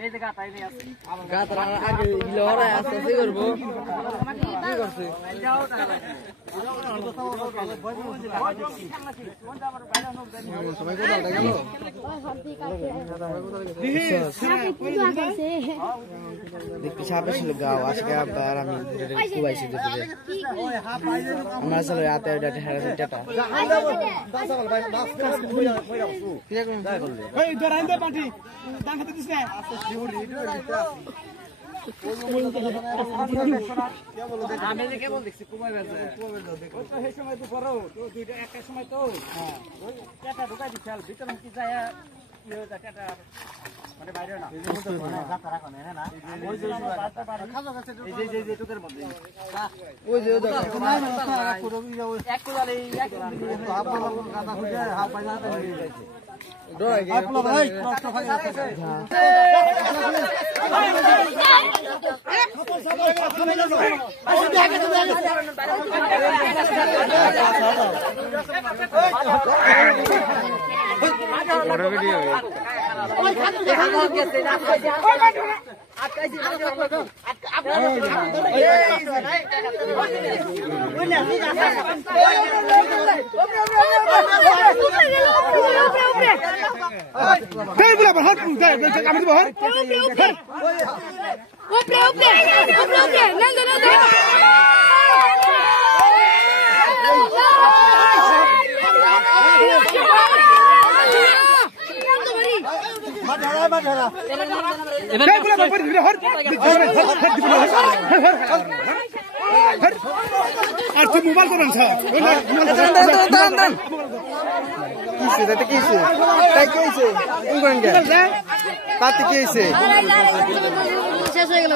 এই যে গাতা আইলে আছে গাতার আগে লড়া আছে কি করব কি করছে সবাই কোথায় গেল দেখতে সাপে ছিল গাও আজকে আবার আমি কুবাইছি দেখতে আমরা চলে রাতে ওটা হারাতে টাটা কি করব ওই দরাইন্দে পাটি দান হাতে দিছ না আমি যে কেবল দেখছি কুমাই বাজে ওই তো সেই সময় তো করো তো দুইটা একটা সময় তো হ্যাঁ ওই টাটা ঢুকাই দিছাল ভিতরে কি যায় কি হয়ে যায় টাটা মানে বাইরে না এই যে গাতা রাখো না না ওই যে খাজা কাছে এই যে টুকের মধ্যে ওই যে ওটা না না পুরো এক কোদালে এক হাফ গাতা হয়ে হাফ বাইরে যাচ্ছে ডরাই গেল আপলো ভাই কষ্ট হয়ে যাচ্ছে বড় ভিডিও ওই খাতো দেখা গেছে না আটকাইছি আর তুই মোবাইল করেন স্যার কিছে এটা কিছে তাই কইছে কোন কোন গে পাতি কিছে শেষ হয়ে গেল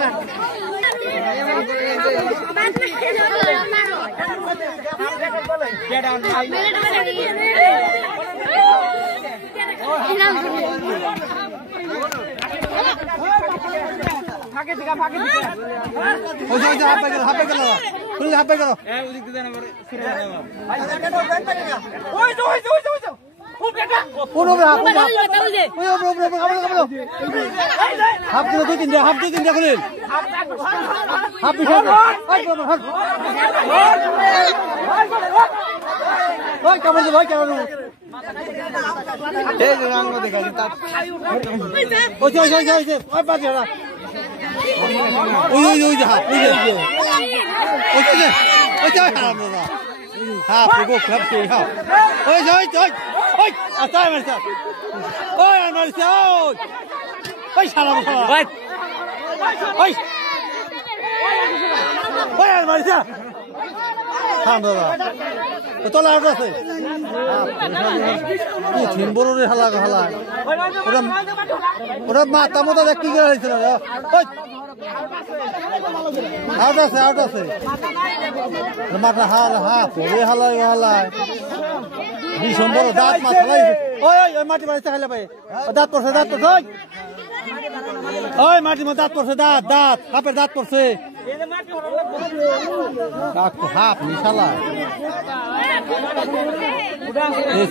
ফাঁকে দিকা ফাঁকে দিকা ওই যে হাপে গেল তুই হাপে গেল এই ওদিক দিয়ে আমার শুরু হবে ওই যে ও বেটা কোন হবে হাপ হাপ দিলে দুই তিন দে হাপ দুই তিন দে খুলেন হাপ দিছে ওই কেমন ভাই কেমন এই যে রঙ দেখা তা ওই যে ওই বাজে না ওই যে হাপ ওই যে হাপ না হাপ গো খাপ কে হাপ ওই আতাই মারছা ওই মারছা ওই শালা ওই মারছা থাম দাদা তোলা আউট আছে তিন বড় রে হালা ওরা মাথা মতো দেখ কি করে হয়েছিল আউট আছে মাথা পরে হালায় ডিসেম্বর দাঁত মাছ হালাইছে ওই মাটি বাড়িতে খাইলে পাই দাঁত পড়ছে ওই মাটি দাঁত পড়ছে দাঁত হাপের দাঁত পড়ছে হাফ মিশালা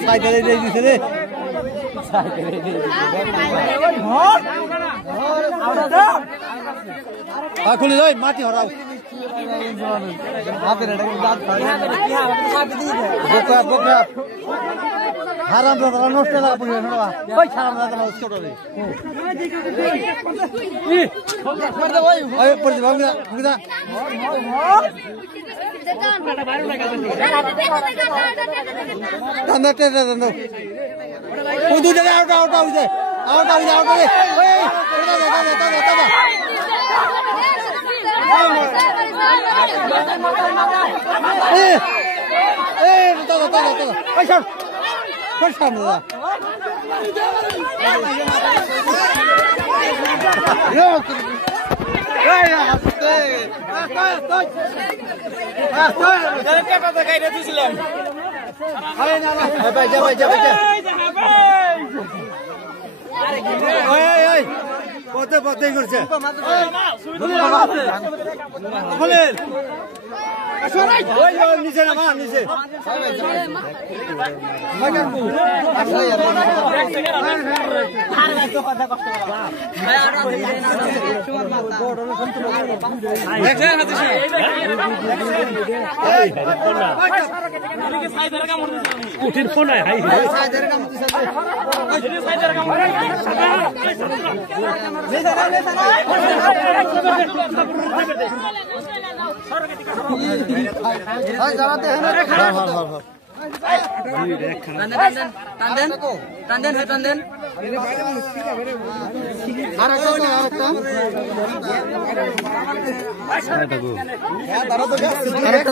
সাইকেলে দিয়ে দিছে রে খুলি লই মাটি হরাও হারাম নষ্ট না ওই ছাড়াম ছোট রে পথে পথে করছে বলেন নিচে নামা নিচে উঠির ফোন আরেকটা